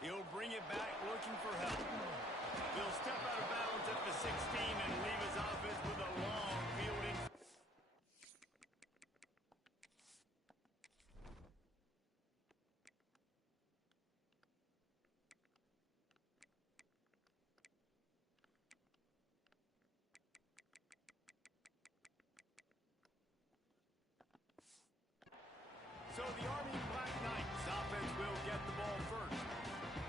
He'll bring it back looking for help. He'll step out of bounds at the 16 and leave his offense with a long field in. So the Army Black Knights offense will get the ball first.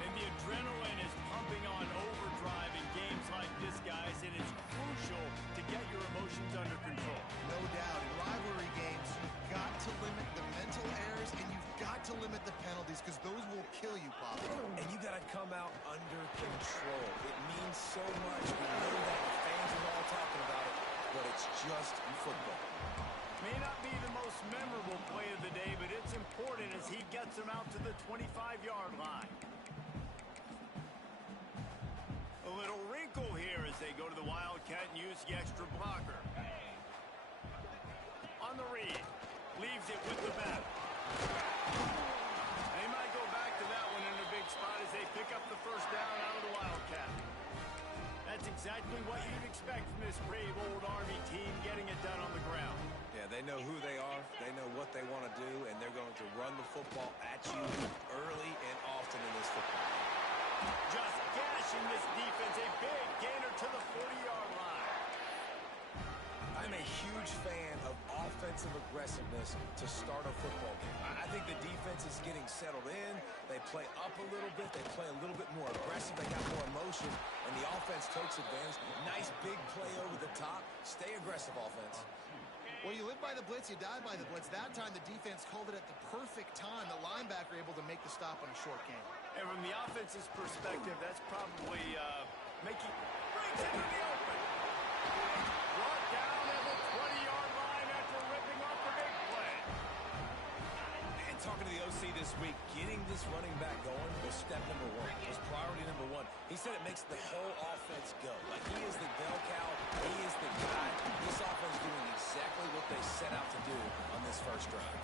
And the adrenaline is pumping on overdrive in games like this, guys, and it's crucial to get your emotions under control. No doubt. In rivalry games, you've got to limit the mental errors and you've got to limit the penalties because those will kill you, Papa. And you got to come out under control. It means so much. We know that the fans are all talking about it, but it's just football. May not be the most memorable play of the day, but it's important as he gets them out to the 25-yard line. A little wrinkle here as they go to the Wildcat and use the extra blocker. On the read, leaves it with the back. They might go back to that one in a big spot as they pick up the first down out of the Wildcat. That's exactly what you'd expect from this brave old Army team getting it done on the ground. Yeah, they know who they are, they know what they want to do, and they're going to run the football at you early and often in this football game. Just gashing this defense, a big gainer to the 40-yard line. I'm a huge fan of offensive aggressiveness to start a football game. I think the defense is getting settled in. They play up a little bit. They play a little bit more aggressive. They got more emotion, and the offense takes advantage. Nice big play over the top. Stay aggressive, offense. Well, you live by the blitz, you die by the blitz. That time, the defense called it at the perfect time. The linebacker able to make the stop on a short game. And from the offense's perspective, that's probably making breaks into the open. Brought down at the 20-yard line after ripping off the big play. And talking to the OC this week, getting this running back going was step number one. Was priority number one. He said it makes the whole offense go. Like, he is the bell cow. He is the guy. This offense doing exactly what they set out to do on this first drive.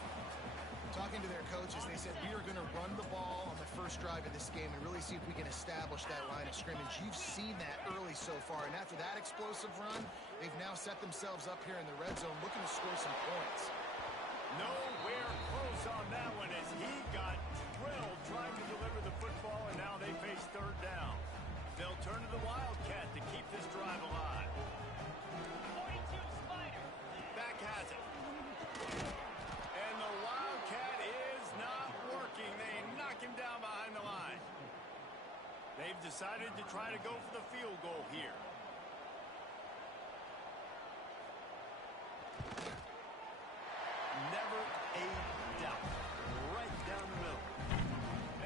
Talking to their coaches, they said, we are going to run the ball on the first drive of this game and really see if we can establish that line of scrimmage. You've seen that early so far, and after that explosive run, they've now set themselves up here in the red zone looking to score some points. Nowhere close on that one as he got drilled trying to deliver the football, and now they face third down. They'll turn to the Wildcat to keep this drive alive. 42 Spider. Back has it. And the Wildcat is not working. They knock him down behind the line. They've decided to try to go for the field goal here. Never a doubt. Right down the middle.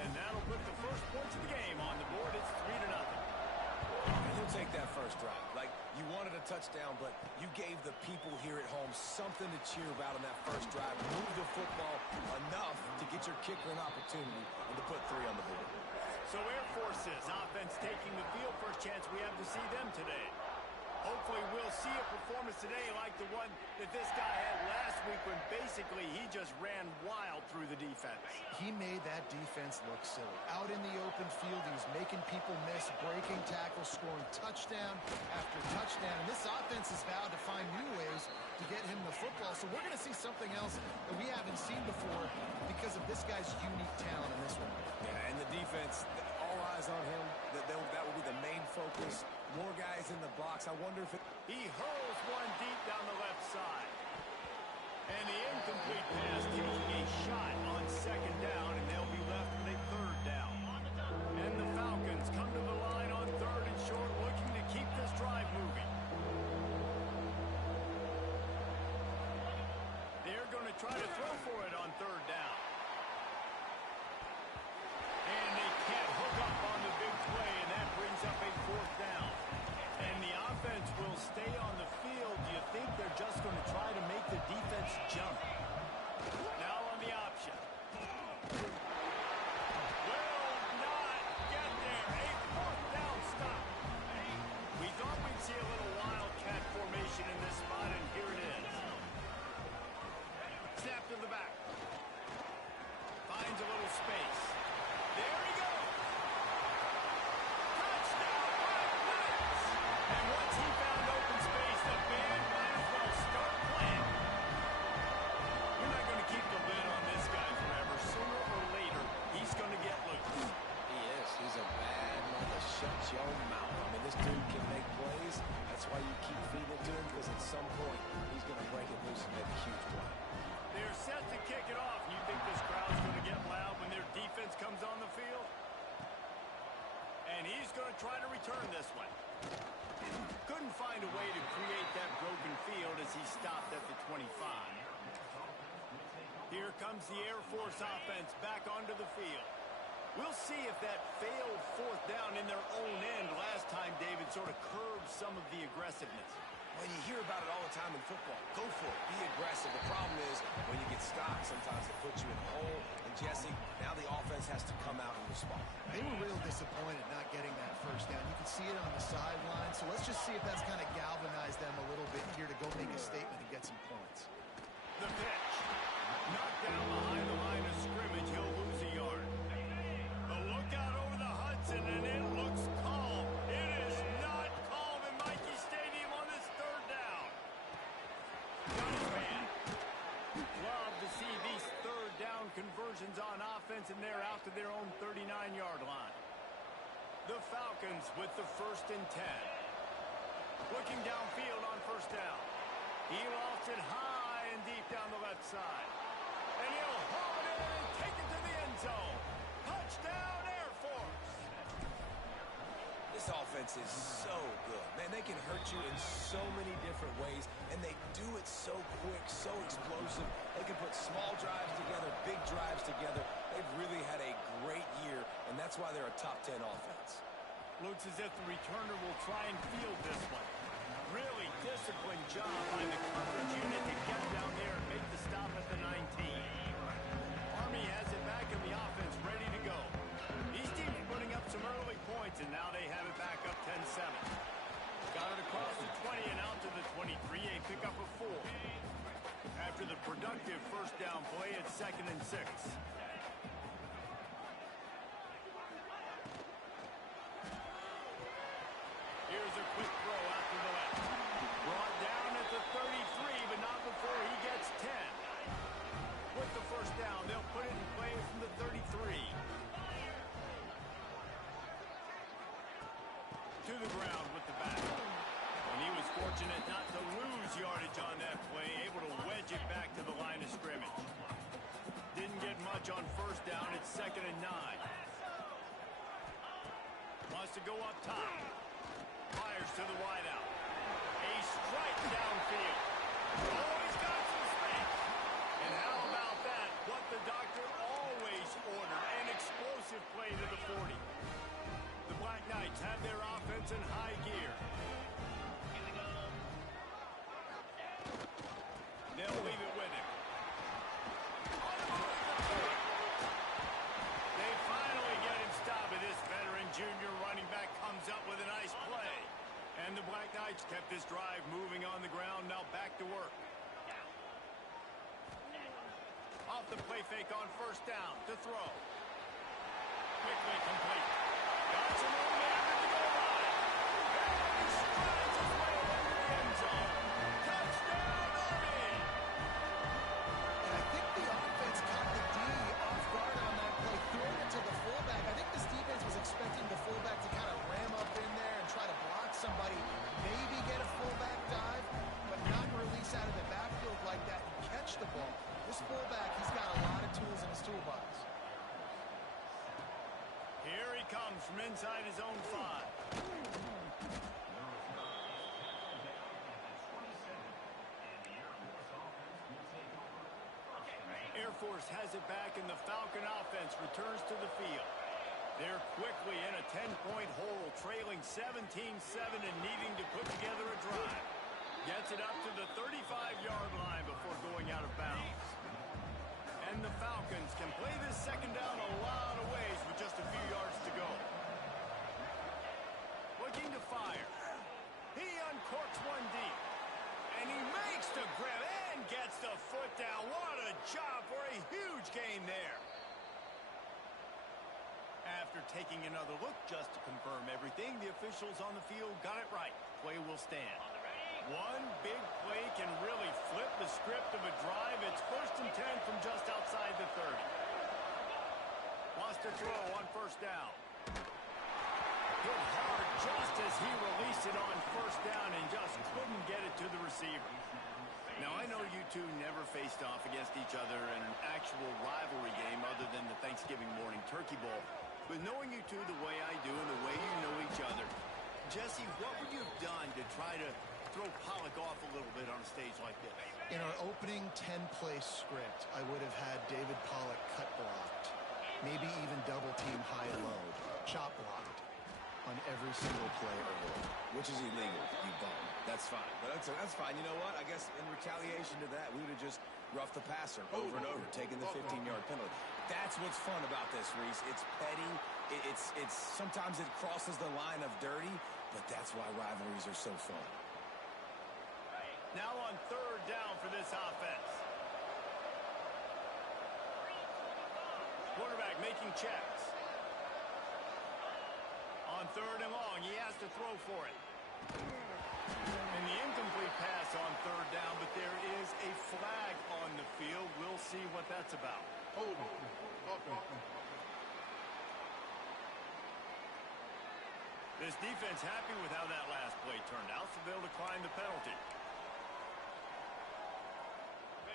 And that'll put the first points of the game on the board. It's 3-0. And you'll take that first drive. Like, you wanted a touchdown, but you gave the people here at home something to cheer about in that first drive. Move the football enough to get your kicker an opportunity and to put 3 on the board. So Air Forces offense taking the field. First chance we have to see them today. Hopefully we'll see a performance today like the one that this guy had last week when basically he just ran wild through the defense. He made that defense look silly. Out in the open field, he was making people miss, breaking tackles, scoring touchdown after touchdown. And this offense has vowed to find new ways to get him the football. So we're going to see something else that we haven't seen before because of this guy's unique talent in this one. Yeah, and the defense, all eyes on him. That will be the main focus. More guys in the box. I wonder if he hurls one deep down the left side. And the incomplete pass taking a shot on second down, and they'll be left with a third down. And the Falcons come to the line on third and short, looking to keep this drive moving. They're going to try to throw for it on third down. And they can't hook up on the big play, and that brings up a fourth down. And the offense will stay on the field. Do you think they're just going to try to make the defense jump? Now on the option. Will not get there. A fourth down stop. We thought we'd see a little Wildcat formation in this spot, and here it is. Snap to the back. Finds a little space. There he goes. find a way to create that broken field as he stopped at the 25. Here comes the Air Force offense back onto the field. We'll see if that failed fourth down in their own end last time, David, sort of curbed some of the aggressiveness. Well, you hear about it all the time in football. Go for it. Be aggressive. The problem is when you get stopped, sometimes it puts you in a hole. And, Jesse, now the offense has to come out and respond. They were real disappointed not getting that first down. You can see it on the sideline. So let's just see if that's kind of galvanized them a little bit here to go make a statement and get some points. The pitch. Knocked down behind the line of scrimmage. He'll lose a yard. A look out over the Hudson, and it looks calm. It is not calm in Michie Stadium on this third down. Got his man. Love to see these third down conversions on offense, and they're out to their own 39-yard line. The Falcons with the 1st and 10. Looking downfield on first down. He lost it high and deep down the left side. And he'll haul it in and take it to the end zone. Touchdown, Air Force. This offense is so good. Man, they can hurt you in so many different ways, and they do it so quick, so explosive. They can put small drives together, big drives together. They've really had a great year, and that's why they're a top 10 offense. Looks as if the returner will try and field this one. Really disciplined job by the coverage unit to get down there and make the stop at the 19. Army has it back in the offense, ready to go. These teams putting up some early points, and now they have it back up 10-7. Got it across the 20 and out to the 23, a pickup of 4. After the productive first down play, it's 2nd and 6. Here's a quick throw out to the left. Brought down at the 33, but not before he gets 10. With the first down, they'll put it in play from the 33. To the ground with the back. And he was fortunate not to lose yardage on that play, able to wedge it back to the line of scrimmage. Didn't get much on first down. It's 2nd and 9. Wants to go up top. Fires to the wideout. A strike downfield. Oh, he's got some space. And how about that? What the doctor always ordered. An explosive play to the 40. The Black Knights have their offense in high gear. They'll leave it with him. They finally get him stopped. This veteran junior running back comes up with a nice play. And the Black Knights kept this drive moving on the ground. Now back to work. Off the play fake on first down to throw. Quickly complete. Got some room there to the goal line. And he strides his way into the end zone. Touchdown, Army! And I think the offense caught the D off guard on that play, throwing it to the fullback. I think this defense was expecting the fullback to kind of ram up in there and try to block somebody, maybe get a fullback dive, but not release out of the backfield like that and catch the ball. This fullback, he's got a lot of tools in his toolbox. Here he comes from inside his own 5. Air Force has it back, and the Falcon offense returns to the field. They're quickly in a 10-point hole, trailing 17-7 and needing to put together a drive. Gets it up to the 35-yard line before going out of bounds. And the Falcons can play this second down a lot of ways with just a few yards to go. Looking to fire. He uncorks one deep. And he makes the grab and gets the foot down. What a job for a huge gain there. After taking another look just to confirm everything, the officials on the field got it right. Play will stand. One big play can really flip the script of a drive. It's 1st and 10 from just outside the 30. Wants to throw on first down. Hit hard just as he released it on first down and just couldn't get it to the receiver. Now, I know you two never faced off against each other in an actual rivalry game other than the Thanksgiving morning Turkey Bowl. But knowing you two the way I do and the way you know each other, Jesse, what would you have done to try to throw Pollock off a little bit on a stage like this? In our opening 10-play script, I would have had David Pollock cut blocked, maybe even double team high and low, chop blocked on every single play early. Which is illegal, you bum. That's fine. But that's fine. You know what? I guess in retaliation to that, we would have just roughed the passer over and over, taking the 15-yard penalty. That's what's fun about this, Reese. It's petty. It's sometimes it crosses the line of dirty, but that's why rivalries are so fun. Now on third down for this offense. Quarterback making checks. On third and long, he has to throw for it. And the incomplete pass on third down, but there is a flag on the field. We'll see what that's about. This defense happy with how that last play turned out, so they'll decline the penalty.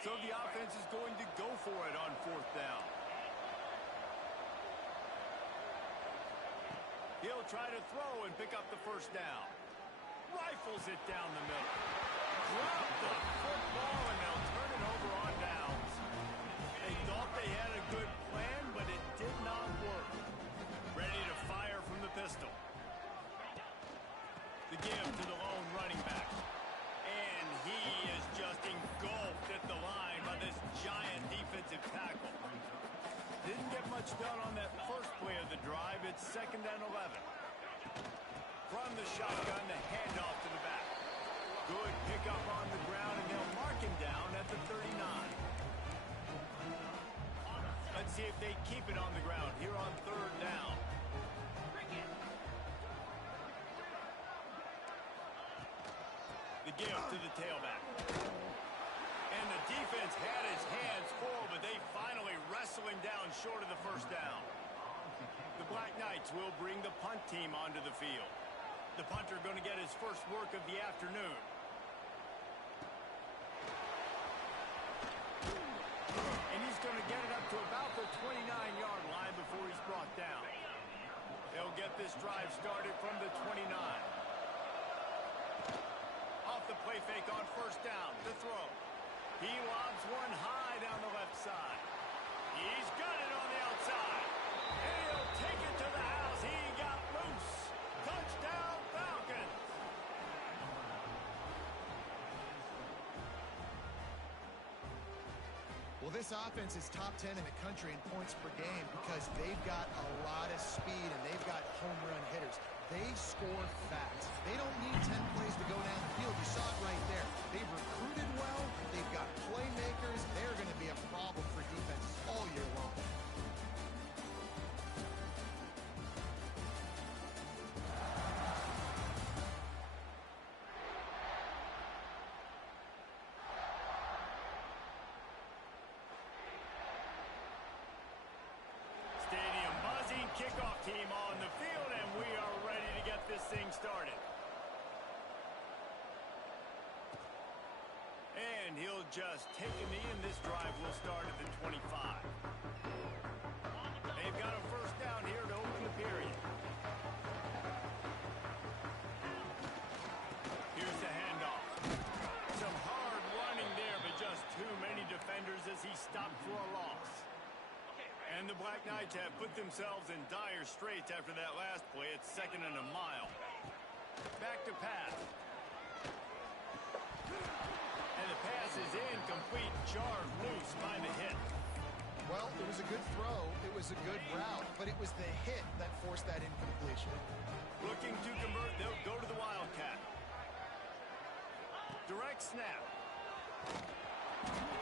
So the offense is going to go for it on fourth down. He'll try to throw and pick up the first down. Rifles it down the middle. Drop the football, and they'll turn it over on downs. They thought they had a good plan, but it did not work. Ready to fire from the pistol. The give to the lone running back. And he is just engulfed at the line by this giant defensive tackle. Didn't get much done on that first play of the drive. It's 2nd and 11. From the shotgun, the handoff to the back. Good pickup on the ground, and they'll mark him down at the 39. Let's see if they keep it on the ground here on third down. The give to the tailback. And the defense had his hands full, but they finally wrestle him down short of the first down. The Black Knights will bring the punt team onto the field. The punter going to get his first work of the afternoon. And he's going to get it up to about the 29-yard line before he's brought down. They'll get this drive started from the 29. Off the play fake on first down. The throw. He lobs one high down the left side. He's got it on the outside. And he'll take it to the house. He got loose. Touchdown, Falcons. Well, this offense is top 10 in the country in points per game because they've got a lot of speed and they've got home run hitters. They score fast. They don't need 10 plays to go down the field. You saw it right there. They've recruited well. They've got playmakers. They're going to be a problem for defenses all year long. Stadium buzzing, kickoff team on the field, and we are ready to get this thing started. And he'll just take a knee, and this drive will start at the 25. They've got a first down here to open the period. Here's the handoff. Some hard running there, but just too many defenders as he stopped for a loss. And the Black Knights have put themselves in dire straits after that last play. It's 2nd and a mile. Back to pass. And the pass is incomplete, jarred loose by the hit. Well, it was a good throw. It was a good route, but it was the hit that forced that incompletion. Looking to convert, they'll go to the Wildcat. Direct snap.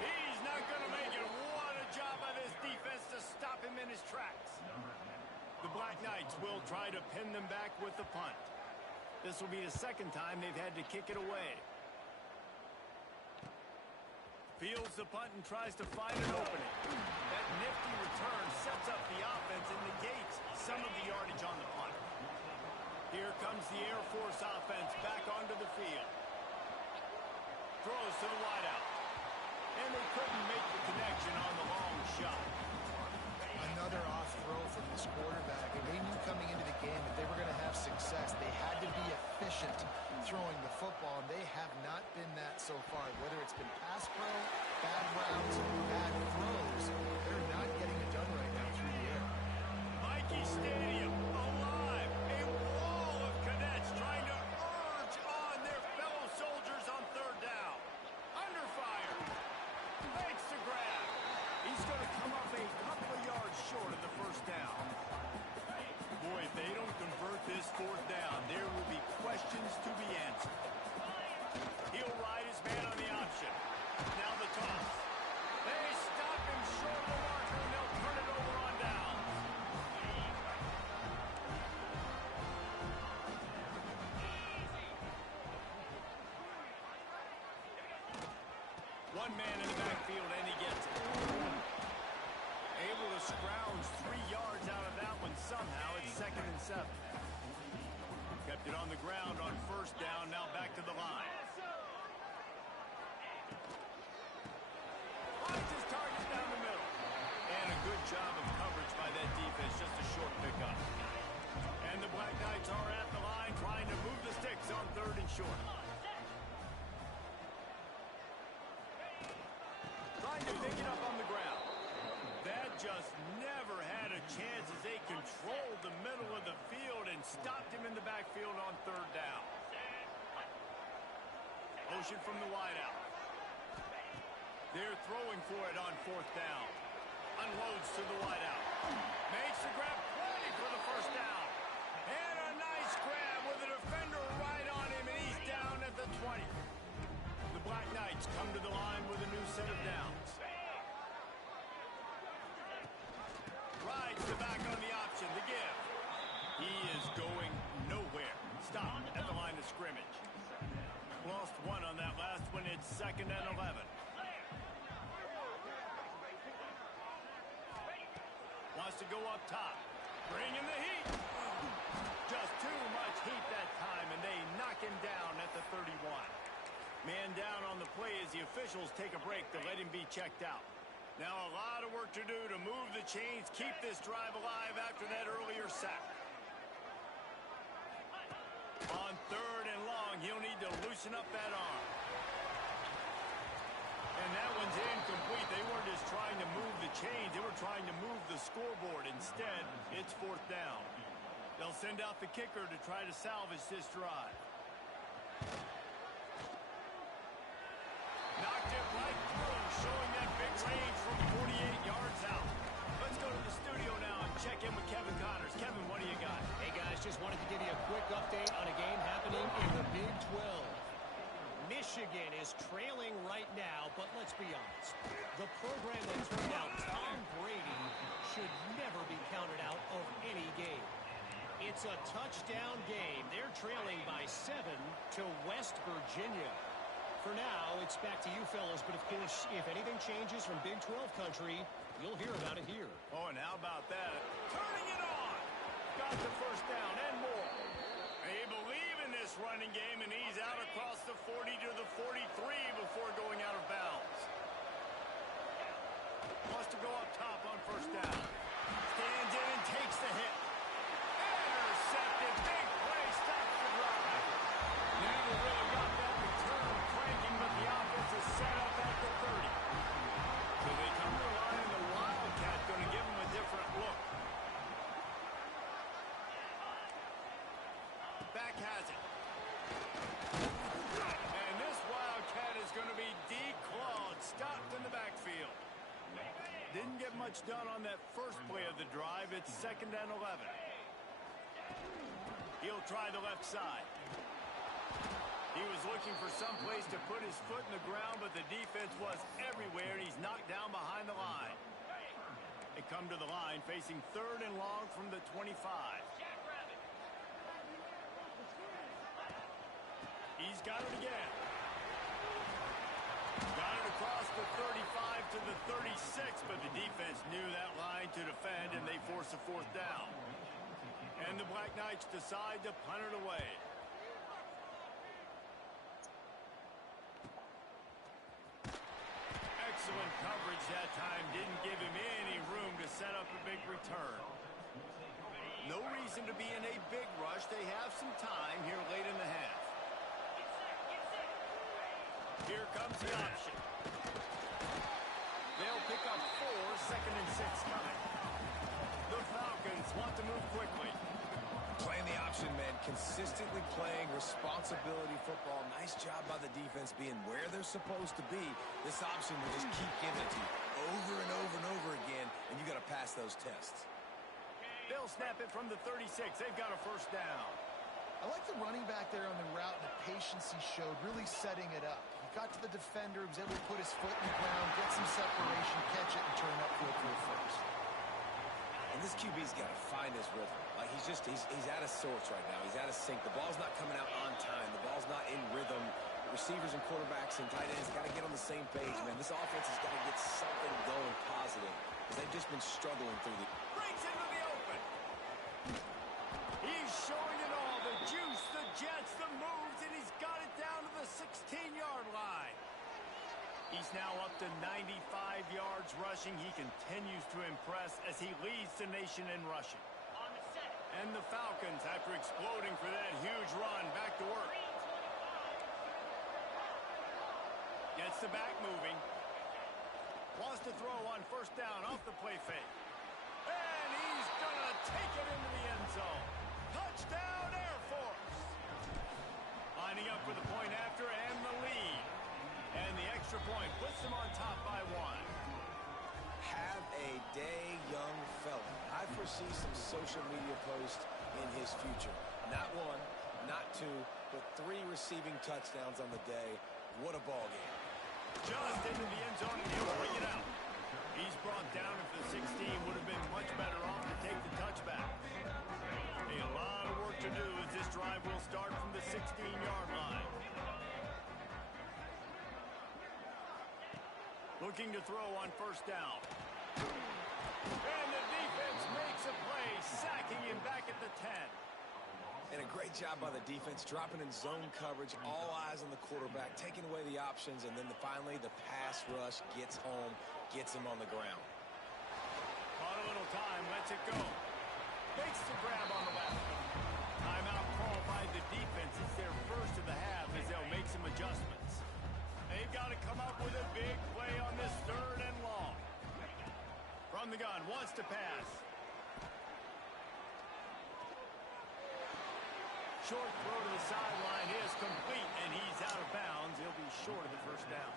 He's not going to make it. What a job by this defense to stop him in his tracks. The Black Knights will try to pin them back with the punt. This will be the second time they've had to kick it away. Fields the punt and tries to find an opening. That nifty return sets up the offense and negates some of the yardage on the punt. Here comes the Air Force offense back onto the field. Throws to the wideout. And they couldn't make the connection on the long shot. Another off throw from this quarterback, and they knew coming into the game that they were going to have success success. They had to be efficient throwing the football, and they have not been that so far. Whether it's been pass pro, bad routes, bad throws, they're not getting it done right now through the air. Mikey Stadium alive. A wall of cadets trying to urge on their fellow soldiers on third down. Under fire. Makes the grab. He's going to come up a couple of yards short of the first down. Boy, if they don't convert this fourth down, there will be questions to be answered. He'll ride his man on the option. Now the toss. They stop him short of the marker, and they'll turn it over on down. One man in the backfield, and he gets it. Able to scrounge 3 yards out of that one somehow. It's 2nd and 7. Kept it on the ground on first down. Now back to the line. Finds his target down the middle. And a good job of coverage by that defense. Just a short pickup. And the Black Knights are at the line trying to move the sticks on 3rd and short. Trying to pick it up on the ground. That just never had a chance as they controlled the middle of the field and stopped him in the backfield on 3rd down. Motion from the wideout. They're throwing for it on 4th down. Unloads to the wideout. Makes the grab play for the first down. And a nice grab with a defender right on him, and he's down at the 20. The Black Knights come to the line with a new set of downs. Rides the back on the option to give. He is going nowhere. Stop at the line of scrimmage. Lost one on that last one. It's 2nd and 11. Wants to go up top. Bring in the heat. Just too much heat that time, and they knock him down at the 31. Man down on the play as the officials take a break to let him be checked out. Now a lot of work to do to move the chains, keep this drive alive after that earlier sack. On 3rd and long, he'll need to loosen up that arm. And that one's incomplete. They weren't just trying to move the chains. They were trying to move the scoreboard. Instead, it's 4th down. They'll send out the kicker to try to salvage this drive. Knocked it right through, showing that big range from 48 yards out. Let's go to the studio now and check in with Kevin Connors. Kevin, what do you got? Hey, guys, just wanted to give you a quick update on a game happening in the Big 12. Michigan is trailing right now, but let's be honest. The program that turned out Tom Brady should never be counted out of any game. It's a touchdown game. They're trailing by 7 to West Virginia. For now, it's back to you fellas, but of course, if anything changes from Big 12 country, you'll hear about it here. Oh, and how about that? Turning it on! Got the first down and more. They believe in this running game, and he's out across the 40 to the 43 before going out of bounds. Wants to go up top on first down. Stands in and takes the hit. Intercepted. Big play. Stops the drive. Never really got that return cranking, but the offense is set up at the 30. So they come to the line, and the Wildcat going to give them a different look. Back has it. And this Wildcat is going to be declawed, stopped in the backfield. Didn't get much done on that first play of the drive. It's 2nd and 11. He'll try the left side. He was looking for some place to put his foot in the ground, but the defense was everywhere, and he's knocked down behind the line. They come to the line, facing 3rd and long from the 25. He's got it again. Got it across the 35 to the 36, but the defense knew that line to defend, and they force a 4th down. And the Black Knights decide to punt it away. Excellent coverage that time. Didn't give him any room to set up a big return. No reason reason to be in a big rush. They have some time here late in the half. Here comes the option. They'll pick up 4, 2nd and 6 coming. The Falcons want to move quickly. Playing the option, man. Consistently playing responsibility football. Nice job by the defense being where they're supposed to be. This option will just keep giving it to you over and over and over again, and you got to pass those tests. They'll snap it from the 36. They've got a first down. I like the running back there on the route and the patience he showed, really setting it up. He got to the defender, was able to put his foot in the ground, get some separation, catch it, and turn upfield for a first. And this QB's got to find his rhythm. Like he's out of sorts right now. He's out of sync. The ball's not coming out on time. The ball's not in rhythm. The receivers and quarterbacks and tight ends got to get on the same page, man. This offense has got to get something going positive because they've just been struggling through the... Breaks into the open. He's showing it all. The juice, the jets, the moves, and he's got it down to the 16-yard line. He's now up to 95 yards rushing. He continues to impress as he leads the nation in rushing. And the Falcons, after exploding for that huge run, back to work. Gets the back moving. Wants to throw on first down off the play fake. And he's going to take it into the end zone. Touchdown, Air Force. Lining up for the point after and the lead. And the extra point puts them on top by 1. Have a day, young fella. I foresee some social media posts in his future. Not 1, not 2, but 3 receiving touchdowns on the day. What a ball game. Just into the end zone, and he'll bring it out. He's brought down at the 16. Would have been much better off to take the touchback. A lot of work to do as this drive will start from the 16-yard line. Looking to throw on first down. And the defense makes a play, sacking him back at the 10. And a great job by the defense, dropping in zone coverage, all eyes on the quarterback, taking away the options, and then finally the pass rush gets home, gets him on the ground. Caught a little time, lets it go. Makes the grab on the left. Timeout called by the defense. It's their first of the half as they'll make some adjustments. They've got to come up with a big play on this 3rd and long. From the gun, wants to pass. Short throw to the sideline is complete, and he's out of bounds. He'll be short of the first down.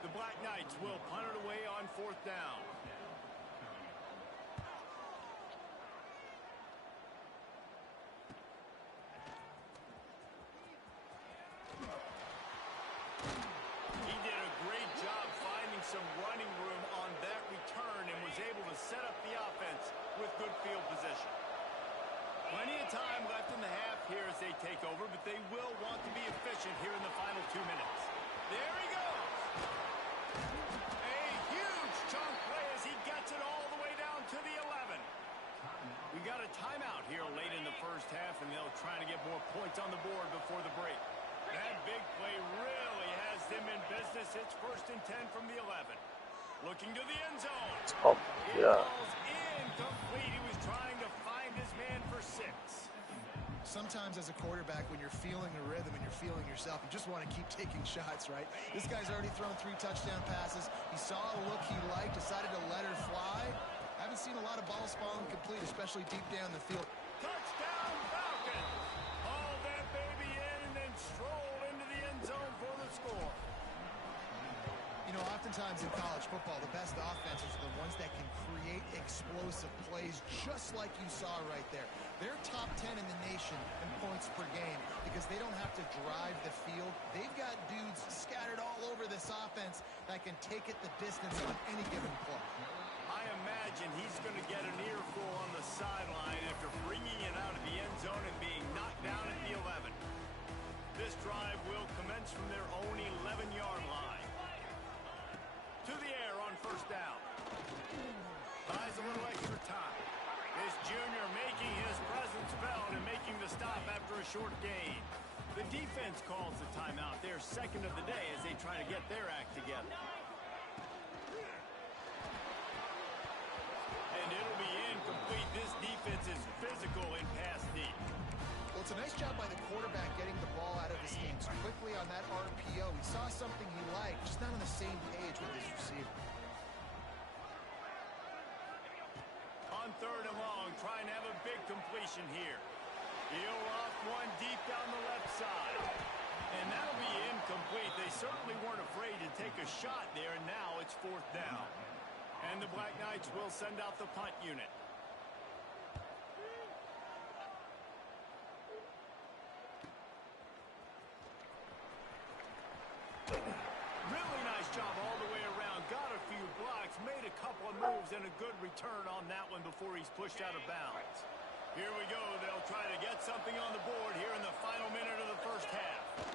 The Black Knights will punt it away on 4th down. He did a great job finding some running room on that return and was able to set up the offense with good field position. Plenty of time left in the half here as they take over, but they will want to be efficient here in the final 2 minutes. There he goes. A huge chunk play as he gets it all the way down to the 11. We got a timeout here late in the first half, and they'll try to get more points on the board before the break. That big play really has them in business. It's 1st and 10 from the 11. Looking to the end zone. Oh, yeah. It falls incomplete. He was trying to find his man for 6. Sometimes as a quarterback, when you're feeling the rhythm and you're feeling yourself, you just want to keep taking shots, right? This guy's already thrown 3 touchdown passes. He saw a look he liked, decided to let her fly. I haven't seen a lot of balls falling complete, especially deep down the field. Touchdown, Falcons! Haul that baby in and then stroll into the end zone for the score. You know, oftentimes in college football, the best offenses are the ones that can create explosive plays just like you saw right there. They're top 10 in the nation in points per game because they don't have to drive the field. They've got dudes scattered all over this offense that can take it the distance on any given play. I imagine he's going to get an earful on the sideline after bringing it out of the end zone and being knocked down at the 11. This drive will commence from their own 11-yard line. To the air on first down. Buys a little extra time. This junior making his presence felt and making the stop after a short gain. The defense calls the timeout. Their 2nd of the day as they try to get their act together. And it'll be incomplete. This defense is physical in pass It's a nice job by the quarterback getting the ball out of his hands quickly on that RPO. He saw something he liked, just not on the same page with his receiver. On 3rd and long, trying to have a big completion here. He'll off one deep down the left side. And that'll be incomplete. They certainly weren't afraid to take a shot there, and now it's 4th down. And the Black Knights will send out the punt unit. Really nice job all the way around. Got a few blocks, made a couple of moves, and a good return on that one before he's pushed out of bounds. Here we go. They'll try to get something on the board here in the final minute of the first half.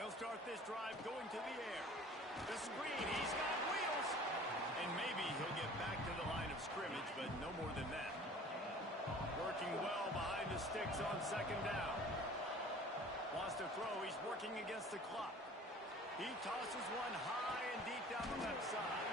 They'll start this drive going to the air. The screen, he's got wheels. And maybe he'll get back to the line of scrimmage, but no more than that. Working well behind the sticks on 2nd down. Wants to throw, he's working against the clock. He tosses one high and deep down the left side.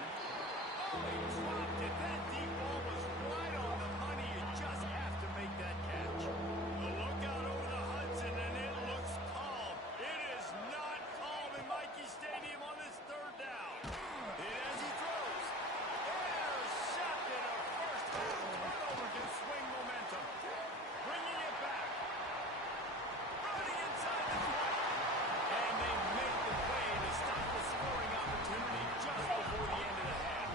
Oh, he dropped it. That deep ball was right on the money. You just have to make that catch. The look out over the Hudson, and it looks calm. It is not calm in Michie Stadium on this 3rd down. And as he throws, intercepted. A first half turnover can swing momentum. Bringing it back. Running inside the 20. And they make the play to stop the scoring opportunity just before the end of the half.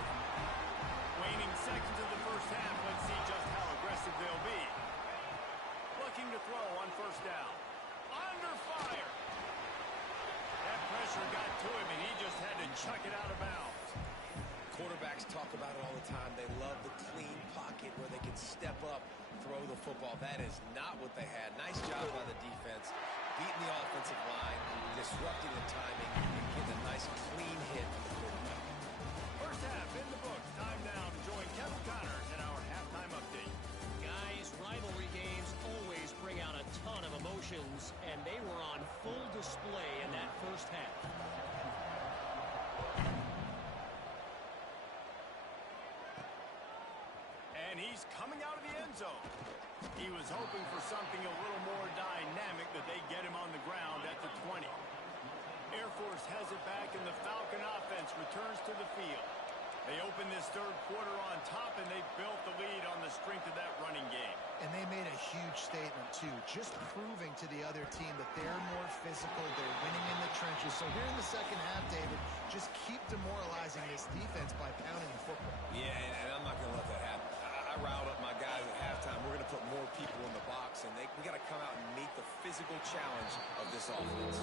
Waning seconds of the first half. Let's see just how aggressive they'll be. Looking to throw on 1st down. Under fire. That pressure got to him, and he just had to chuck it out of bounds. Quarterbacks talk about it all the time. They love the clean pocket where they can step up, throw the football. That is not what they had. Nice job by the defense, beating the offensive line, disrupting the timing, and getting a nice clean hit from the quarterback. First half in the books. Time now to join Kevin Connors in our halftime update. Guys, rivalry games always bring out a ton of emotions, and they were on full display in that first half. And he's coming out of the end zone. He was hoping for something a little more dynamic, that they get him on the ground at the 20. Air Force has it back, and the Falcon offense returns to the field. They open this 3rd quarter on top, and they built the lead on the strength of that running game. And they made a huge statement, too, just proving to the other team that they're more physical, they're winning in the trenches. So here in the second half, David, just keep demoralizing this defense by pounding the football. Yeah, and I'm not going to let that happen. I riled up my guys at halftime. We're going to put more people in the box, and we got to come out and meet the physical challenge of this offense.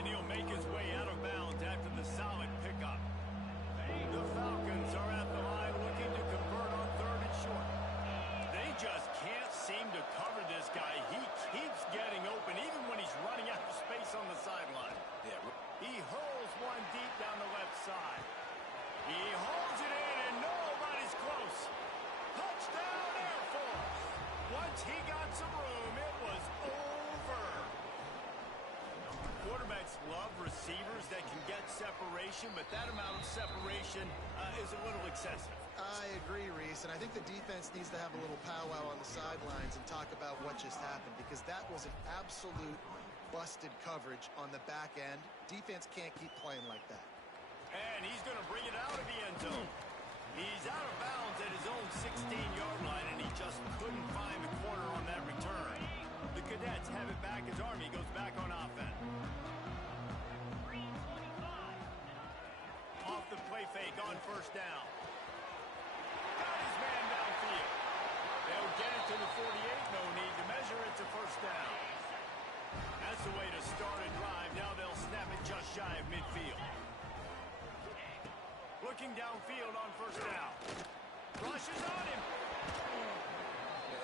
And he'll make his way out of bounds after the solid pickup. The Falcons are at the line looking to convert on 3rd and short. They just can't seem to cover this guy. He keeps getting open, even when he's running out of space on the sideline. Yeah. He hurls one deep down the left side. He holds it in, and nobody's close. Touchdown, Air Force. Once he got some room, it was over. Quarterbacks love receivers that can get separation, but that amount of separation is a little excessive. I agree, Reese, and I think the defense needs to have a little powwow on the sidelines and talk about what just happened, because that was an absolute busted coverage on the back end. Defense can't keep playing like that. And he's going to bring it out of the end zone. He's out of bounds at his own 16-yard line, and he just couldn't find the corner on that return. The Cadets have it back as Army goes back on offense. Off the play fake on 1st down. Got his man downfield. They'll get it to the 48. No need to measure. It's a 1st down. That's the way to start a drive. Now they'll snap it just shy of midfield. Looking downfield on 1st down. Rushes on him.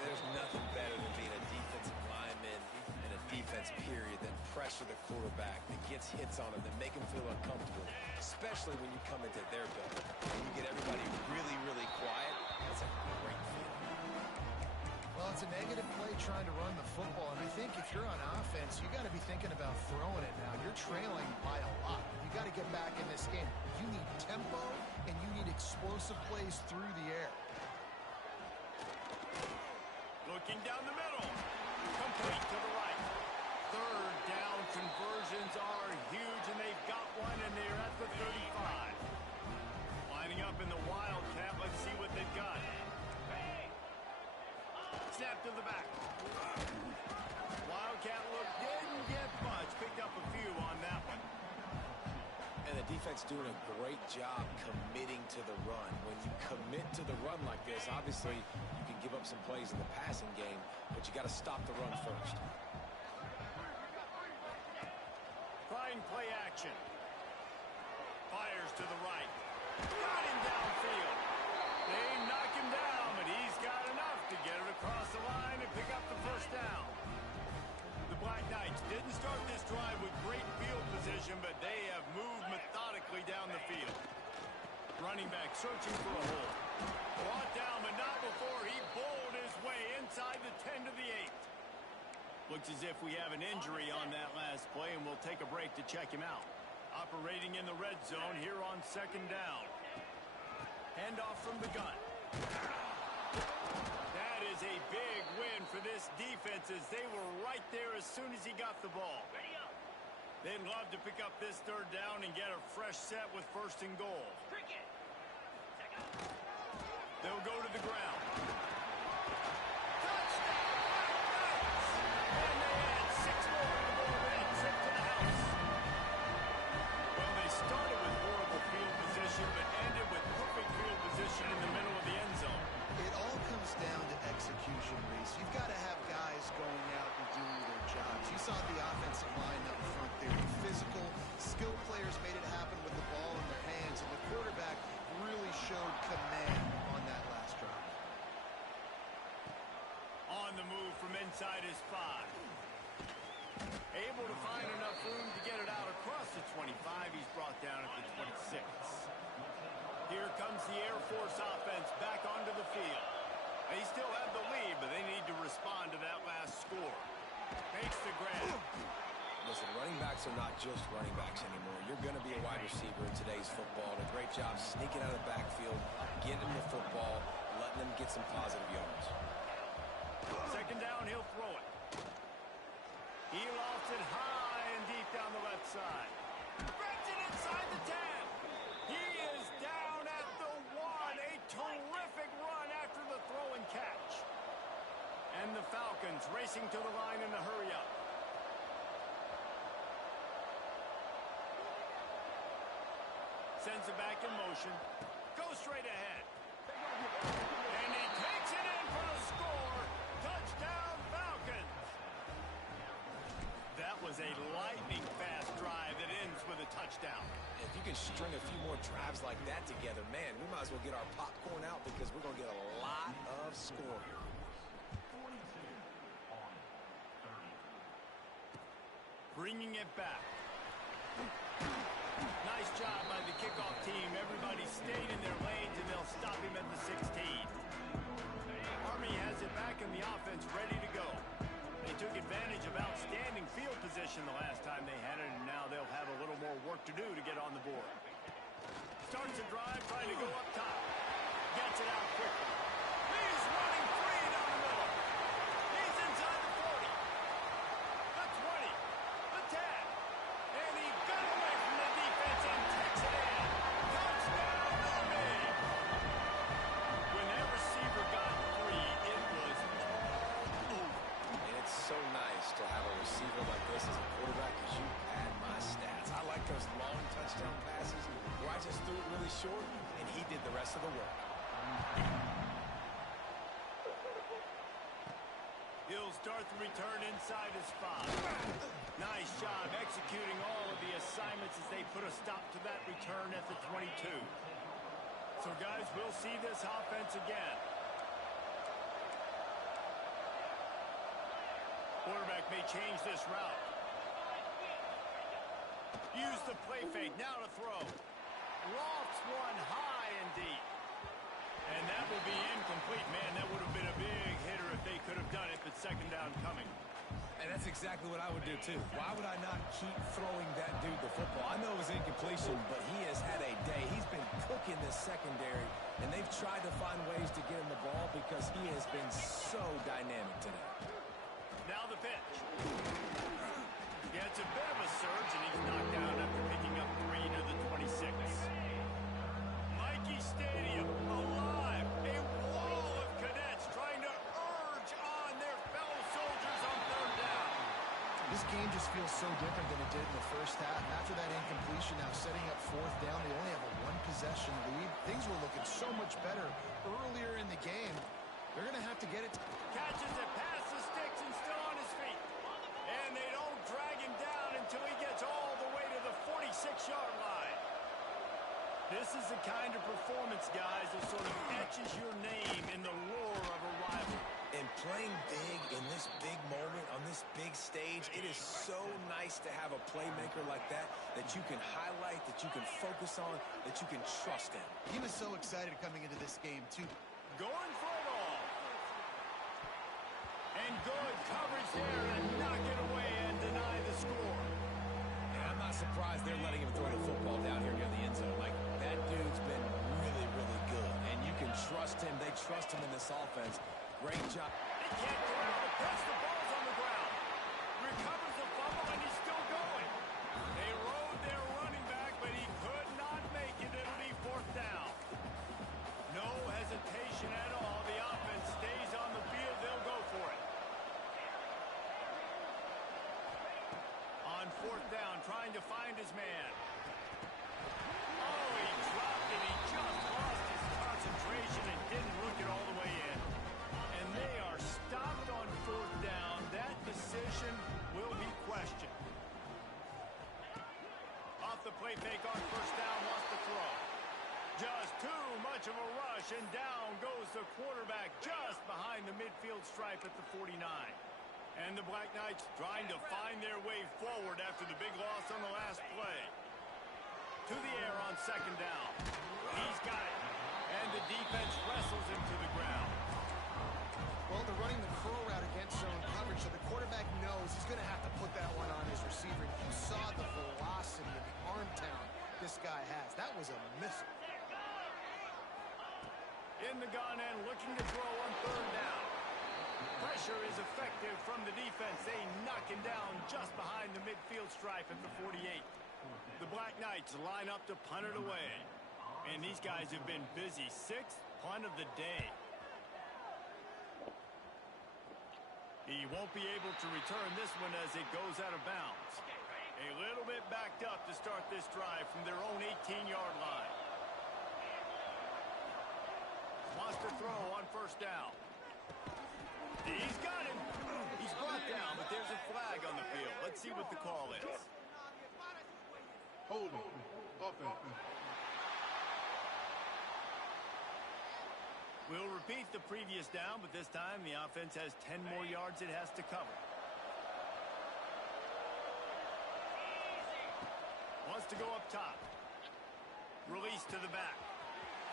There's nothing better than being a defensive lineman and a defense period that pressure the quarterback, that gets hits on him, that make him feel uncomfortable, especially when you come into their building and you get everybody really, really quiet. That's a great feeling. Well, it's a negative play trying to run the football, and I think if you're on offense, you got to be thinking about throwing it now. You're trailing by a lot. You got to get back in this game. You need tempo, and you need explosive plays through the air. Looking down the middle. Complete to the right. Third down conversions are huge, and they've got one, and they're at the 35. Lining up in the Wildcat. Let's see what they've got. Snap to the back. Wildcat look didn't get much. Picked up a few on that one. And the defense doing a great job committing to the run. When you commit to the run like this, obviously you can give up some plays in the passing game, but you got to stop the run first. Trying play action. Fires to the right. Got him downfield. They knock him down, but he's got enough to get it across the line and pick up the first down. The Black Knights didn't start this drive with great field position, but they have moved methodically down the field. Running back searching for a hole. Brought down, but not before he bowled his way inside the 10 to the 8. Looks as if we have an injury on that last play, and we'll take a break to check him out. Operating in the red zone here on second down. Handoff from the gun. That is a big win for this defense as they were right there as soon as he got the ball. They'd love to pick up this third down and get a fresh set with first and goal. They'll go to the ground. Touchdown! And they add 6 more to the board and a trip to the house. Well, they started with horrible field position, but ended with perfect field position in the middle of the end zone. It all comes down to execution, Reese. You've got to have guys going out and doing their jobs. You saw the offensive line up front there. Physical, skilled players made it happen with the ball in their hands, and the quarterback really showed command on that last drive. On the move from inside his 5. Able to find enough room to get it out across the 25. He's brought down at the 26. Here comes the Air Force offense back onto the field. They still have the lead, but they need to respond to that last score. Makes the grab. Listen, running backs are not just running backs anymore. You're going to be a wide receiver in today's football. And a great job sneaking out of the backfield, getting them the football, letting them get some positive yards. Second down, he'll throw it. He lofts it high and deep down the left side. Grabs it inside the 10. He is down at the 1. A terrific run after the throw and catch. And the Falcons racing to the line in the hurry-up. Sends it back in motion. Goes straight ahead. And he takes it in for the score. Touchdown, Falcons. That was a lightning-fast drive that ends with a touchdown. If you can string a few more drives like that together, man, we might as well get our popcorn out because we're going to get a lot of scoring. Bringing it back. Nice job by the kickoff team. Everybody stayed in their lanes, and they'll stop him at the 16. Army has it back in the offense, ready to go. They took advantage of outstanding field position the last time they had it, and now they'll have a little more work to do to get on the board. Starts a drive, trying to go up top. Gets it out quickly. He's running free down the middle. He's inside the 40. The 20. The 10. And he got away from the defense and takes it in. Touchdown, Army! When that receiver got free, it was all over. And it's so nice to have a receiver like this as a quarterback because you had my stats. I like those long touchdown passes where I just threw it really short and he did the rest of the work. He'll start the return inside his 5. Nice job executing all of the assignments as they put a stop to that return at the 22. So, guys, we'll see this offense again. Quarterback may change this route. Use the play fake. Now to throw. Lofts one high and deep. And that will be incomplete. Man, that would have been a big hitter if they could have done it, but second down coming. And that's exactly what I would do, too. Why would I not keep throwing that dude the football? I know it was incompletion, but he has had a day. He's been cooking this secondary, and they've tried to find ways to get him the ball because he has been so dynamic today. Now the pitch. Yeah, it's a bit of a surge, and he's knocked down after picking up 3 to the 26. Mikey Stadium, alive. A wall of cadets trying to urge on their fellow soldiers on third down. This game just feels so different than it did in the first half. After that incompletion, now setting up fourth down, they only have a one-possession lead. Things were looking so much better earlier in the game. They're going to have to get it. Catches it past the sticks and still on his feet. And they don't drag him down until he gets all the way to the 46-yard line. This is the kind of performance, guys, that sort of etches your name in the lore of a rival. And playing big in this big moment, on this big stage, it is so nice to have a playmaker like that you can highlight, that you can focus on, that you can trust in. He was so excited coming into this game, too. Going for it all. And good coverage there and knock it away and deny the score. And I'm not surprised they're letting him throw the football down here near the end zone. Like, that dude's been really, really good. And you can trust him. They trust him in this offense. Great job. They can't get out of the press. The ball's on the ground. Recovers the fumble, and he's still going. They rode their running back, but he could not make it. It'll be fourth down. No hesitation at all. The offense stays on the field. They'll go for it. On fourth down, trying to find his man. Oh, he dropped it. He just lost his concentration and didn't look it all the way in. And they are stopped on fourth down. That decision will be questioned. Off the play fake on first down, lost the throw. Just too much of a rush, and down goes the quarterback just behind the midfield stripe at the 49. And the Black Knights trying to find their way forward after the big loss on the last play. To the air on second down. He's got it. And the defense wrestles him to the ground. Well, they're running the curl route against zone coverage, so the quarterback knows he's going to have to put that one on his receiver. You saw the velocity and the arm talent this guy has. That was a missile. In the gun and looking to throw on third down. Pressure is effective from the defense. They knock him down just behind the midfield stripe at the 48. The Black Knights line up to punt it away. And these guys have been busy. Sixth punt of the day. He won't be able to return this one as it goes out of bounds. A little bit backed up to start this drive from their own 18-yard line. Wants to throw on first down. He's got him. He's brought down, but there's a flag on the field. Let's see what the call is. Holding. Offense. We'll repeat the previous down, but this time the offense has 10 more yards it has to cover. Wants to go up top. Release to the back.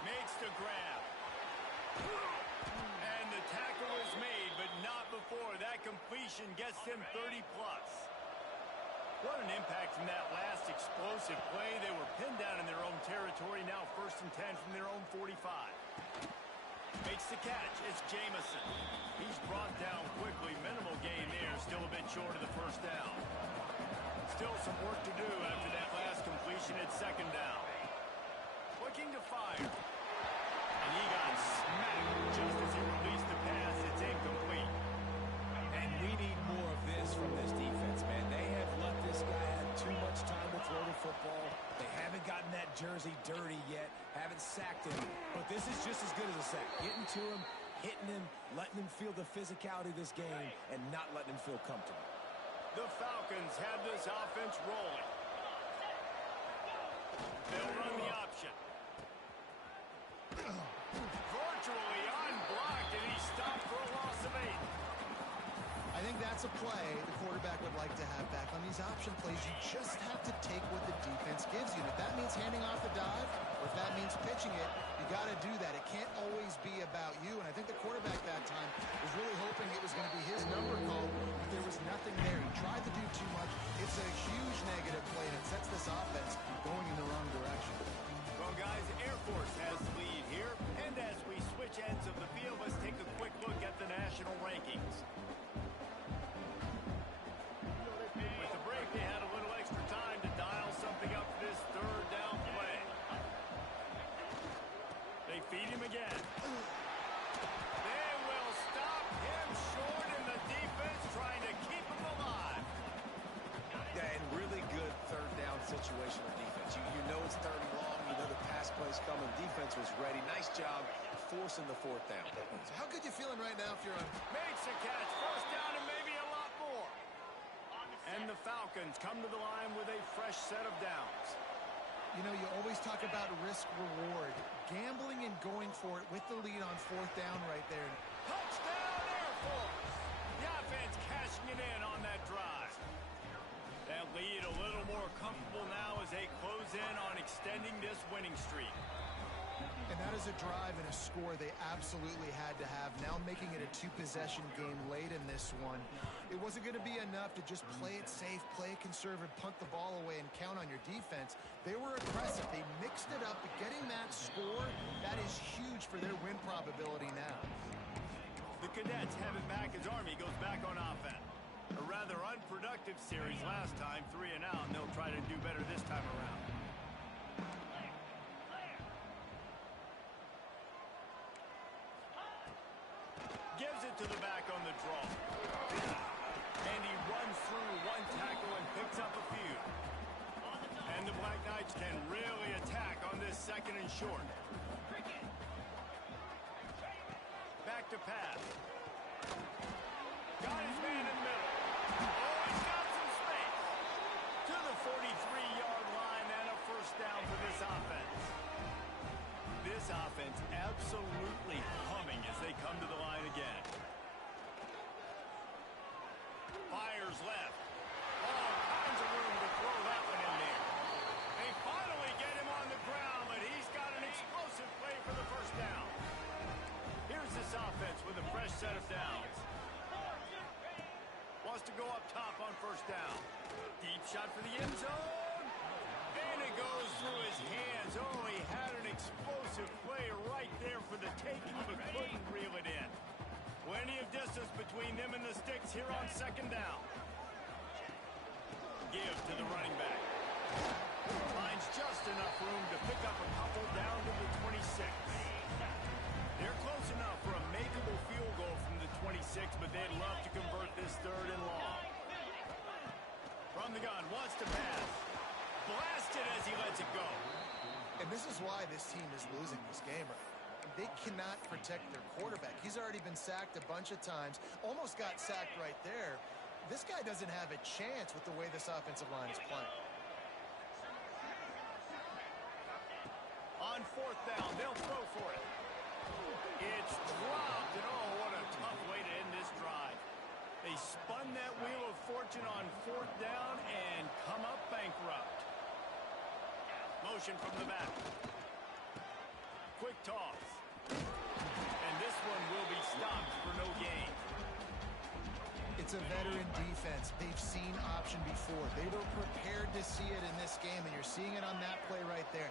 Makes the grab. And the tackle is made, but not before. That completion gets them 30-plus. What an impact from that last explosive play. They were pinned down in their own territory. Now 1st and 10 from their own 45. Makes the catch. It's Jamison. He's brought down quickly. Minimal gain there. Still a bit short of the first down. Still some work to do after that last completion at second down. Looking to fire. And he got smacked just as he released the pass. It's incomplete. And we need more of this from this defense, man. They have let this guy have too much time to throw the football. They haven't gotten that jersey dirty yet, haven't sacked him. But this is just as good as a sack. Getting to him, hitting him, letting him feel the physicality of this game, and not letting him feel comfortable. The Falcons have this offense rolling. They'll run the option. Virtually unblocked, and he's stopped for a loss of 8. I think that's a play the quarterback would like to have back. On these option plays, you just have to take what the defense gives you. And if that means handing off the dive, or if that means pitching it, you got to do that. It can't always be about you. And I think the quarterback that time was really hoping it was going to be his number called, but there was nothing there. He tried to do too much. It's a huge negative play, and it sets this offense going in the wrong direction. Well, guys, Air Force has the lead here. And as we switch ends of the field, let's take a quick look at the national rankings. when defense was ready. Nice job forcing the fourth down. So how good you feeling right now if you're on? Makes a catch. First down and maybe a lot more. And the Falcons come to the line with a fresh set of downs. You know, you always talk about risk-reward. Gambling and going for it with the lead on fourth down right there. Touchdown, Air Force! The offense cashing it in on that drive. That lead a little more comfortable now as they close in on extending this winning streak. And that is a drive and a score they absolutely had to have. Now making it a two-possession game late in this one. It wasn't going to be enough to just play it safe, play it conservative, punt the ball away, and count on your defense. They were aggressive. They mixed it up. But getting that score, that is huge for their win probability now. The Cadets have it back as Army goes back on offense. A rather unproductive series last time, 3 and out, and they'll try to do better this time around. Gives it to the back on the draw. And he runs through one tackle and picks up a few. And the Black Knights can really attack on this second and short. Back to pass. Got his man in the middle. Oh, he's got some space. To the 43-yard line and a first down for this offense. This offense absolutely humming as they come to the line again. Fires left. All kinds of room to throw that one in there. They finally get him on the ground, but he's got an explosive play for the first down. Here's this offense with a fresh set of downs. Wants to go up top on first down. Deep shot for the end zone. And it goes through his hands. Oh, he had an explosive play right there for the taking, but couldn't reel it in. Plenty of distance between them and the sticks here on second down. Give to the running back. Finds just enough room to pick up a couple down to the 26. They're close enough for a makeable field goal from the 26, but they'd love to convert this third and long. From the gun, wants to pass. Blasted as he lets it go. And this is why this team is losing this game. They cannot protect their quarterback. He's already been sacked a bunch of times. Almost got sacked right there. This guy doesn't have a chance with the way this offensive line is playing. On fourth down, they'll throw for it. It's dropped, and oh, what a tough way to end this drive. They spun that wheel of fortune on fourth down and come up bankrupt. Motion from the back. Quick toss. And this one will be stopped for no gain. It's a veteran defense. They've seen option before. They were prepared to see it in this game, and you're seeing it on that play right there.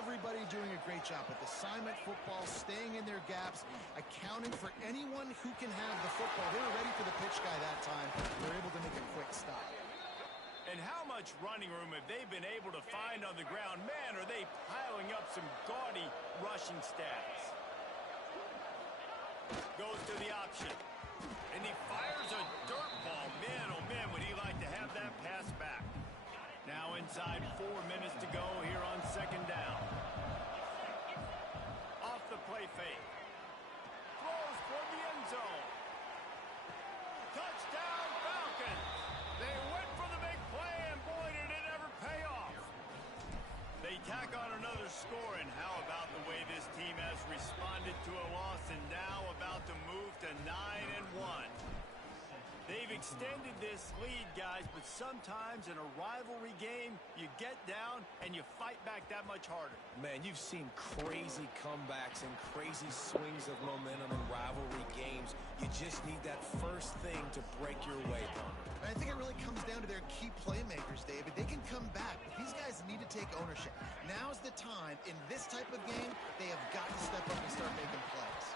Everybody doing a great job with assignment football, staying in their gaps, accounting for anyone who can have the football. They were ready for the pitch guy that time. They're able to make a quick stop. And how much running room have they been able to find on the ground? Man, are they piling up some gaudy rushing stats. Goes to the option. And he fires a dirt ball. Man, oh man, would he like to have that pass back. Now inside 4 minutes to go here on second down. Off the play fake. Throws for the end zone. Touchdown Falcons. They went for the big play, and boy, did it ever pay off. They tack on another score, and how about the way this team has responded to a loss and now about to move to 9-1. They've extended this lead, guys, but sometimes in a rivalry game, you get down and you fight back that much harder. Man, you've seen crazy comebacks and crazy swings of momentum in rivalry games. You just need that first thing to break your way, Palmer. I think it really comes down to their key playmakers, David. They can come back, but these guys need to take ownership. Now's the time. In this type of game, they have got to step up and start making plays.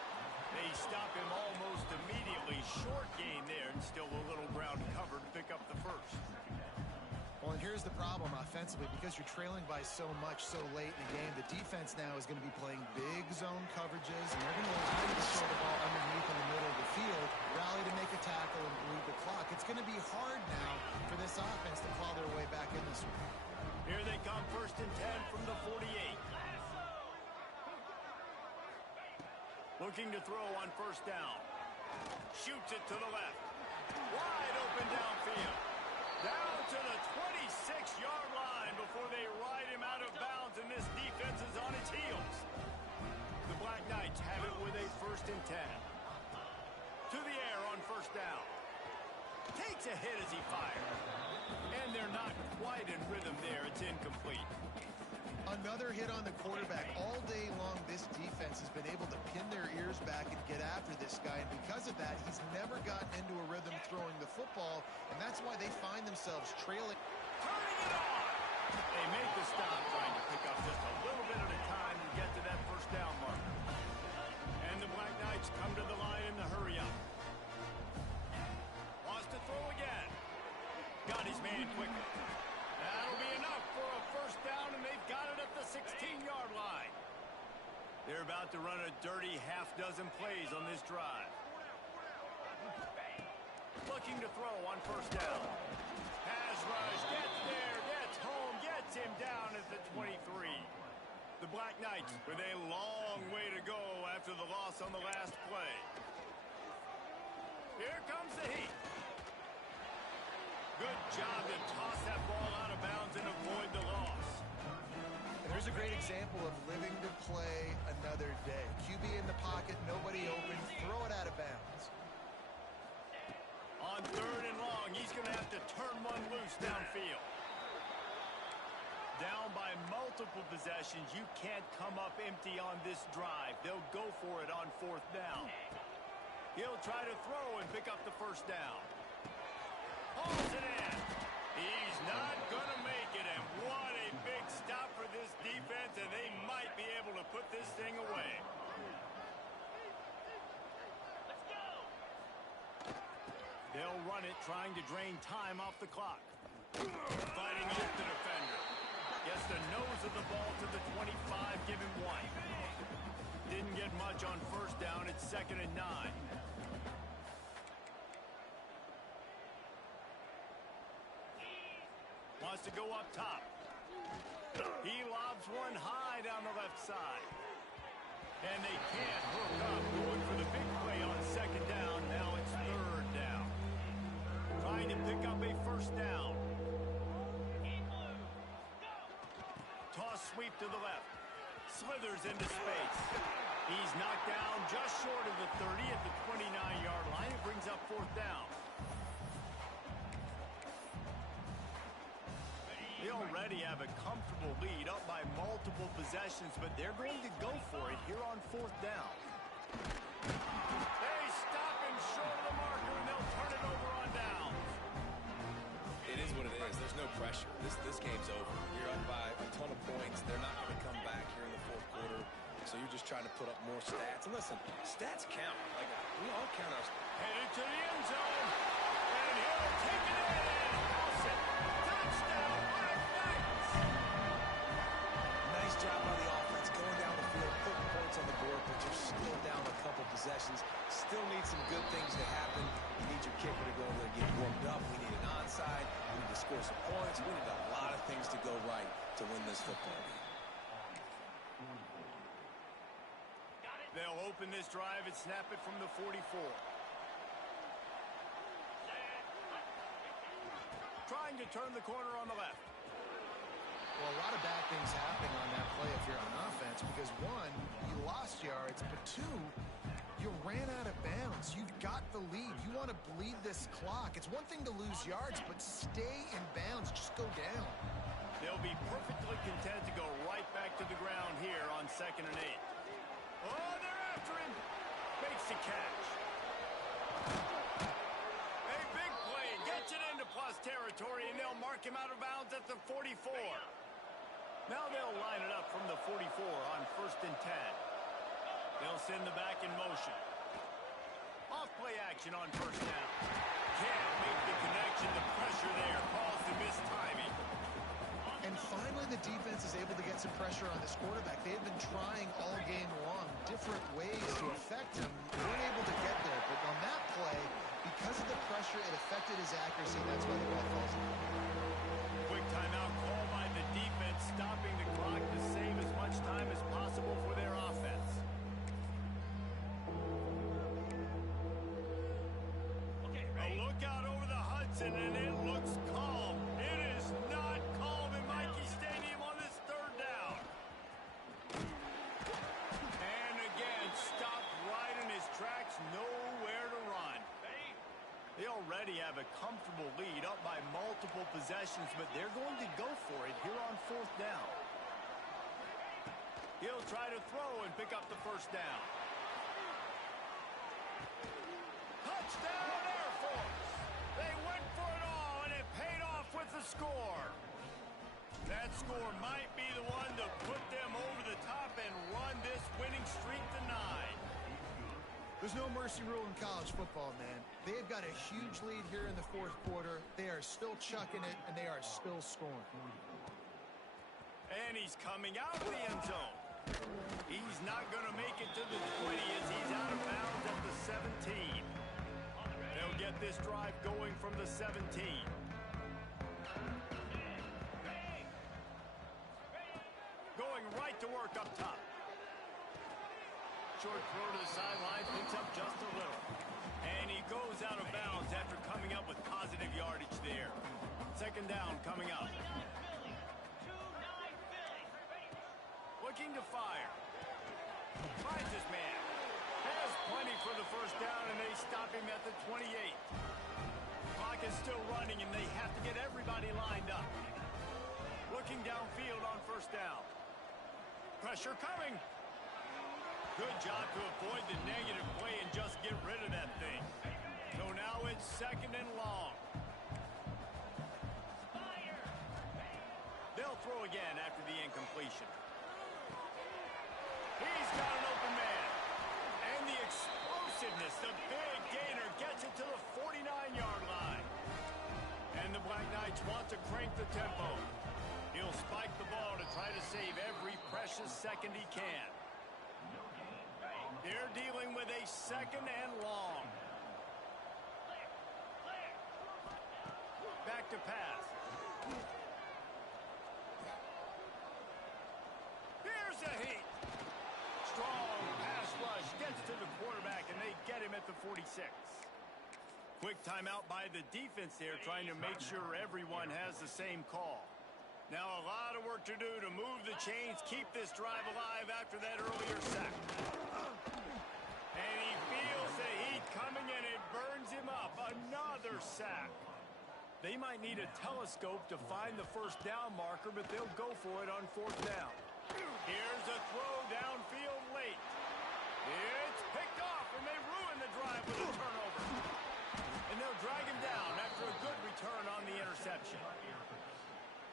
They stop him almost immediately. Short gain there, and still a little ground cover to pick up the first. Well, and here's the problem offensively. Because you're trailing by so much so late in the game, the defense now is going to be playing big zone coverages, and they're going to allow you to throw the ball underneath in the middle of the field, rally to make a tackle, and bleed the clock. It's going to be hard now for this offense to claw their way back in this one. Here they come, first and 10 from the 48. Looking to throw on first down. Shoots it to the left. Wide open downfield. Down to the 26-yard line before they ride him out of bounds, and this defense is on its heels. The Black Knights have it with a 1st and 10. To the air on first down. Takes a hit as he fires. And they're not quite in rhythm there. It's incomplete. Another hit on the quarterback. All day long, this defense has been able to pin their ears back and get after this guy. And because of that, he's never gotten into a rhythm throwing the football. And that's why they find themselves trailing. Turning it on. They make the stop, trying to pick up just a little bit at a time to get to that first down marker. And the Black Knights come to the line in the hurry up. Wants to throw again. Got his man quickly. That'll be enough for a first down, and they've got it at the 16-yard line. They're about to run a dirty half-dozen plays on this drive. Looking to throw on first down. Pass rush, gets there, gets home, gets him down at the 23. The Black Knights with a long way to go after the loss on the last play. Here comes the heat. Good job to toss that ball out of bounds and avoid the loss. And there's a great example of living to play another day. QB in the pocket, nobody open, throw it out of bounds. On 3rd and long, he's going to have to turn one loose downfield. Down by multiple possessions, you can't come up empty on this drive. They'll go for it on 4th down. He'll try to throw and pick up the first down. Hauls it in. He's not going to make it, and what a big stop for this defense, and they might be able to put this thing away. Let's go. They'll run it, trying to drain time off the clock. Fighting off the defender. Gets the nose of the ball to the 25, give him 1. Didn't get much on first down. It's 2nd and 9. Wants to go up top. He lobs one high down the left side. And they can't hook up. Going for the big play on 2nd down. Now it's 3rd down. Trying to pick up a first down. Toss sweep to the left. Slithers into space. He's knocked down just short of the 30 at the 29-yard line. It brings up 4th down. They already have a comfortable lead up by multiple possessions, but they're going to go for it here on 4th down. They stop him short of the marker, and they'll turn it over on downs. It is what it is. There's no pressure. This game's over. You're up by a ton of points. They're not going to come back here in the 4th quarter, so you're just trying to put up more stats. And listen, stats count. Like, we all count our stats. Headed to the end zone, and he'll take it in and house it. Touchdown, Black Knights! Nice job by the offense going down the field, putting points on the board, but you're still down a couple possessions. Still need some good things to happen. You need your kicker to go over there and get warmed up. We need an onside. We need to score some points. We need a lot of things to go right to win this football game. They'll open this drive and snap it from the 44. Trying to turn the corner on the left. Well, a lot of bad things happening on that play if you're on offense because, 1, you lost yards, but 2, you ran out of bounds. You've got the lead. You want to bleed this clock. It's one thing to lose yards, but stay in bounds. Just go down. They'll be perfectly content to go right back to the ground here on 2nd and 8. Oh, they're after him. Makes the catch. A big play. Gets it into plus territory, and they'll mark him out of bounds at the 44. Now they'll line it up from the 44 on 1st and 10. They'll send the back in motion. Off play action on first down. Can't make the connection. The pressure there calls the missed timing. And finally, the defense is able to get some pressure on this quarterback. They have been trying all game long different ways to affect him. They weren't able to get there. But on that play, because of the pressure, it affected his accuracy. That's why the ball falls in. Quick timeout call by the defense, stopping the clock to save as much time as possible for their offense. Johnson, and it looks calm. It is not calm in Michie Stadium on this third down. And again, stopped right in his tracks, nowhere to run. They already have a comfortable lead, up by multiple possessions, but they're going to go for it here on fourth down. He'll try to throw and pick up the first down. Touchdown, Air Force! They went for it all, and it paid off with the score. That score might be the one to put them over the top and run this winning streak to 9. There's no mercy rule in college football, man. They've got a huge lead here in the fourth quarter. They are still chucking it, and they are still scoring. And he's coming out of the end zone. He's not going to make it to the 20 as he's out of bounds at the 17. They'll get this drive going from the 17. Going right to work up top. Short throw to the sideline, picks up just a little. And he goes out of bounds after coming up with positive yardage there. Second down coming up. Looking to fire. Finds his man. Has plenty for the first down, and they stop him at the 28. Clock is still running, and they have to get everybody lined up. Looking downfield on first down. Pressure coming. Good job to avoid the negative play and just get rid of that thing. So now it's second and long. They'll throw again after the incompletion. He's got an open man. And the explosiveness, the big gainer gets it to the 49-yard line. And the Black Knights want to crank the tempo. He'll spike the ball to try to save every precious second he can. They're dealing with a second and long. Back to pass. Here's a heat. Strong pass rush gets to the quarterback, and they get him at the 46. Quick timeout by the defense there, trying to make sure everyone has the same call. Now a lot of work to do to move the chains, keep this drive alive after that earlier sack. And he feels the heat coming, and it burns him up. Another sack. They might need a telescope to find the first down marker, but they'll go for it on fourth down. Here's a throw downfield late. It's picked off, and they ruin the drive with a turnover. And they'll drag him down after a good return on the interception.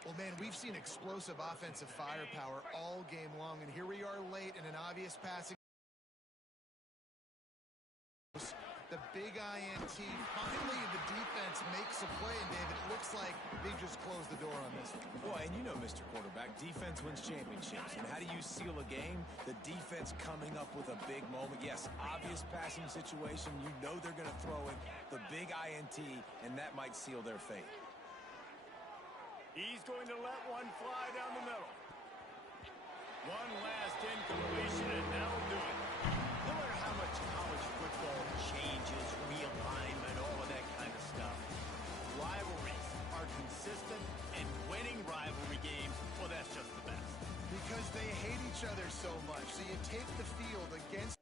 Well, man, we've seen explosive offensive firepower all game long, and here we are late in an obvious passing. The big INT. Finally, the defense makes a play, and David, it looks like they just closed the door on this one. Boy, and you know, Mr. Quarterback, defense wins championships. And how do you seal a game? The defense coming up with a big moment. Yes, obvious passing situation. You know they're going to throw it. The big INT, and that might seal their fate. He's going to let one fly down the middle. One last incompletion, and that'll do it. No matter how much college football changes, realignment, all of that kind of stuff, rivalries are consistent, and winning rivalry games, well, that's just the best. Because they hate each other so much. So you take the field against